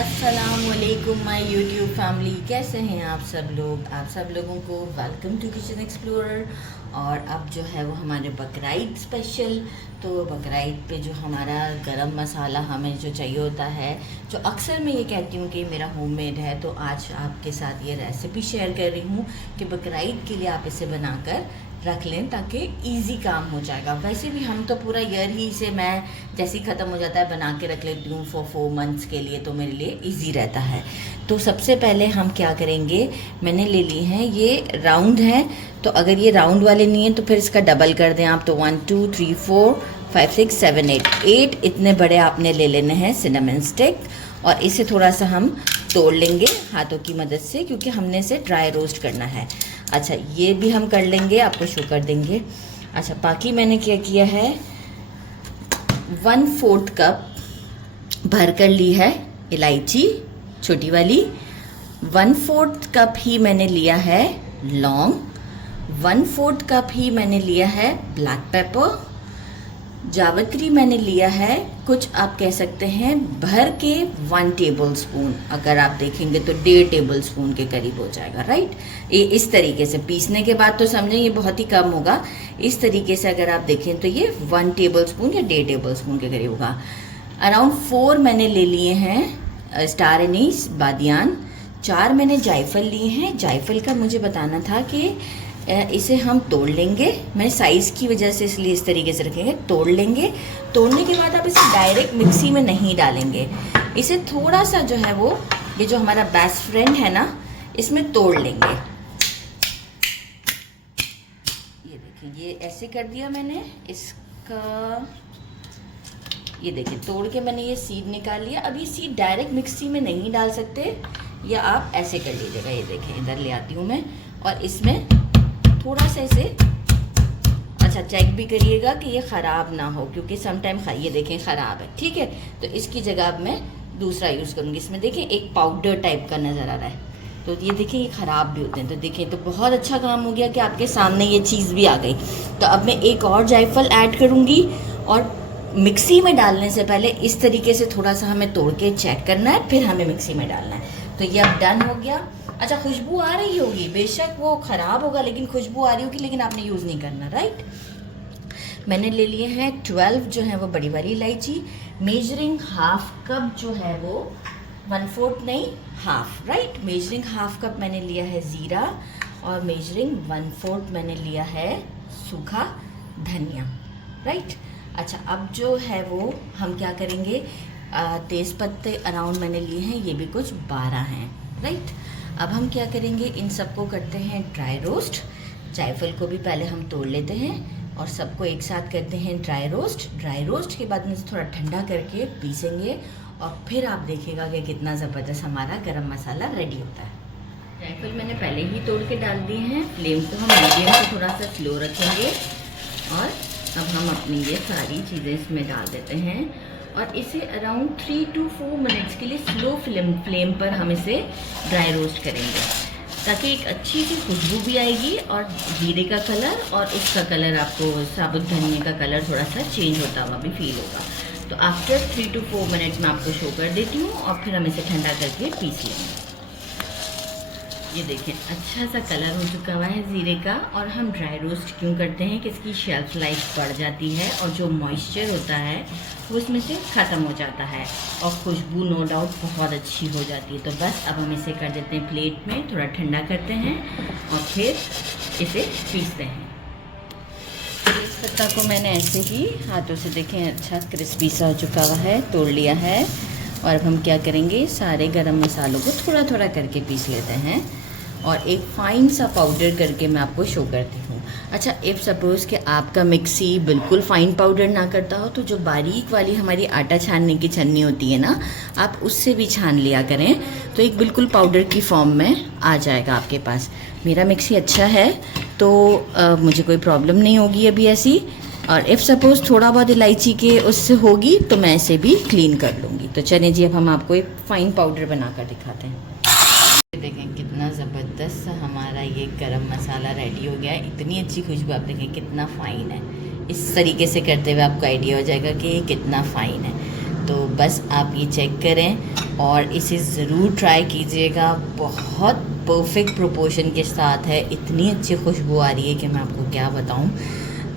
अस्सलामुअलैकुम my YouTube family, कैसे हैं आप सब लोग। आप सब लोगों को वेलकम टू किचन एक्सप्लोरर। और अब जो है वो हमारे बकराईद स्पेशल। तो बकराईद पे जो हमारा गरम मसाला हमें जो चाहिए होता है, जो अक्सर मैं ये कहती हूँ कि मेरा होममेड है, तो आज आपके साथ ये रेसिपी शेयर कर रही हूँ कि बकराईद के लिए आप इसे बनाकर रख लें ताकि इजी काम हो जाएगा। वैसे भी हम तो पूरा ईयर ही इसे मैं जैसे ही ख़त्म हो जाता है बना के रख लेती हूँ 4 मंथ्स के लिए, तो मेरे लिए इजी रहता है। तो सबसे पहले हम क्या करेंगे, मैंने ले ली हैं ये राउंड है, तो अगर ये राउंड वाले नहीं है तो फिर इसका डबल कर दें आप। तो 1 2 3 4 5 6 7 8 इतने बड़े आपने ले लेने हैं सिनेमन स्टिक। और इसे थोड़ा सा हम तोड़ लेंगे हाथों की मदद से, क्योंकि हमने इसे ड्राई रोस्ट करना है। अच्छा, ये भी हम कर लेंगे, आपको शो कर देंगे। अच्छा, बाकी मैंने क्या किया है, 1/4 कप भर कर ली है इलायची छोटी वाली, 1/4 कप ही मैंने लिया है लौंग, 1/4 कप ही मैंने लिया है ब्लैक पेपर, जावित्री मैंने लिया है कुछ आप कह सकते हैं भर के 1 टेबल स्पून, अगर आप देखेंगे तो 1.5 टेबल स्पून के करीब हो जाएगा, राइट। ये इस तरीके से पीसने के बाद तो समझें ये बहुत ही कम होगा। इस तरीके से अगर आप देखें तो ये 1 टेबल स्पून या 1.5 टेबल स्पून के करीब होगा। अराउंड 4 मैंने ले लिए हैं स्टार एनीस बादियान, 4 मैंने जायफल लिए हैं। जायफल का मुझे बताना था कि इसे हम तोड़ लेंगे, मैं साइज़ की वजह से इसलिए इस तरीके से रखेंगे। तोड़ लेंगे, तोड़ने के बाद आप इसे डायरेक्ट मिक्सी में नहीं डालेंगे, इसे थोड़ा सा जो है वो ये जो हमारा बेस्ट फ्रेंड है ना, इसमें तोड़ लेंगे। ये देखिए, ये ऐसे कर दिया मैंने इसका, ये देखिए तोड़ के मैंने ये सीड निकाल लिया। अब ये सीड डायरेक्ट मिक्सी में नहीं डाल सकते, या आप ऐसे कर लीजिएगा। ये देखें, इधर ले आती हूँ मैं, और इसमें थोड़ा सा इसे अच्छा चेक भी करिएगा कि ये ख़राब ना हो, क्योंकि समटाइम ये देखें ख़राब है, ठीक है। तो इसकी जगह अब मैं दूसरा यूज़ करूँगी। इसमें देखें एक पाउडर टाइप का नज़र आ रहा है, तो ये देखें ये ख़राब भी होते हैं। तो देखें, तो बहुत अच्छा काम हो गया कि आपके सामने ये चीज़ भी आ गई। तो अब मैं एक और जायफल ऐड करूँगी, और मिक्सी में डालने से पहले इस तरीके से थोड़ा सा हमें तोड़ के चेक करना है, फिर हमें मिक्सी में डालना है। तो ये अब डन हो गया। अच्छा, खुशबू आ रही होगी, बेशक वो ख़राब होगा लेकिन खुशबू आ रही होगी, लेकिन आपने यूज़ नहीं करना, राइट। मैंने ले लिए हैं 12 जो है वो बड़ी वाली इलायची, मेजरिंग हाफ कप जो है वो 1/4 नहीं half, right. Measuring half cup मैंने लिया है ज़ीरा, और मेजरिंग 1/4 मैंने लिया है सूखा धनिया, राइट। अच्छा, अब जो है वो हम क्या करेंगे, तेज़ पत्ते अराउंड मैंने लिए हैं, ये भी कुछ 12 हैं, राइट। अब हम क्या करेंगे, इन सबको करते हैं ड्राई रोस्ट। जायफल को भी पहले हम तोड़ लेते हैं और सबको एक साथ करते हैं ड्राई रोस्ट। ड्राई रोस्ट के बाद में थोड़ा ठंडा करके पीसेंगे, और फिर आप देखिएगा कि कितना ज़बरदस्त हमारा गरम मसाला रेडी होता है। जायफल मैंने पहले ही तोड़ के डाल दिए हैं। फ्लेम को हम मीडियम से थोड़ा सा स्लो रखेंगे, और अब हम अपनी ये सारी चीज़ें इसमें डाल देते हैं, और इसे अराउंड 3 to 4 मिनट्स के लिए स्लो फ्लेम पर हम इसे ड्राई रोस्ट करेंगे, ताकि एक अच्छी सी खुशबू भी आएगी, और जीरे का कलर और इसका कलर, आपको साबुत धनिया का कलर थोड़ा सा चेंज होता हुआ भी फील होगा। तो आफ्टर 3 to 4 मिनट्स मैं आपको शो कर देती हूँ, और फिर हम इसे ठंडा करके पीस लेंगे। ये देखें, अच्छा सा कलर हो चुका हुआ है ज़ीरे का। और हम ड्राई रोस्ट क्यों करते हैं कि इसकी शेल्फ लाइफ बढ़ जाती है, और जो मॉइस्चर होता है वो इसमें से ख़त्म हो जाता है, और खुशबू नो डाउट बहुत अच्छी हो जाती है। तो बस अब हम इसे कर देते हैं प्लेट में, थोड़ा ठंडा करते हैं, और फिर इसे पीसते हैं। इस पत्ता को मैंने ऐसे ही हाथों से देखें अच्छा क्रिस्पी सा हो चुका हुआ है, तोड़ लिया है। और अब हम क्या करेंगे, सारे गरम मसालों को थोड़ा थोड़ा करके पीस लेते हैं, और एक फ़ाइन सा पाउडर करके मैं आपको शो करती हूँ। अच्छा, इफ़ सपोज़ कि आपका मिक्सी बिल्कुल फ़ाइन पाउडर ना करता हो, तो जो बारीक वाली हमारी आटा छानने की छन्नी होती है ना, आप उससे भी छान लिया करें, तो एक बिल्कुल पाउडर की फॉर्म में आ जाएगा आपके पास। मेरा मिक्सी अच्छा है, तो मुझे कोई प्रॉब्लम नहीं होगी अभी ऐसी। और इफ़ सपोज़ थोड़ा बहुत इलायची के उससे होगी, तो मैं इसे भी क्लीन कर लूँगी। तो चलिए जी, अब हम आपको एक फ़ाइन पाउडर बना कर दिखाते हैं। देखें कितना ज़बरदस्त हमारा ये गरम मसाला रेडी हो गया है। इतनी अच्छी खुशबू, आप देखें कितना फ़ाइन है। इस तरीके से करते हुए आपको आइडिया हो जाएगा कि ये कितना फ़ाइन है। तो बस आप ये चेक करें, और इसे ज़रूर ट्राई कीजिएगा। बहुत परफेक्ट प्रोपोर्शन के साथ है, इतनी अच्छी खुशबू आ रही है कि मैं आपको क्या बताऊं।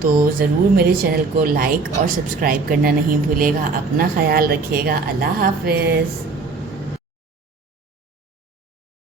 तो ज़रूर मेरे चैनल को लाइक और सब्सक्राइब करना नहीं भूलिएगा। अपना ख्याल रखिएगा। अल्लाह हाफ़िज़।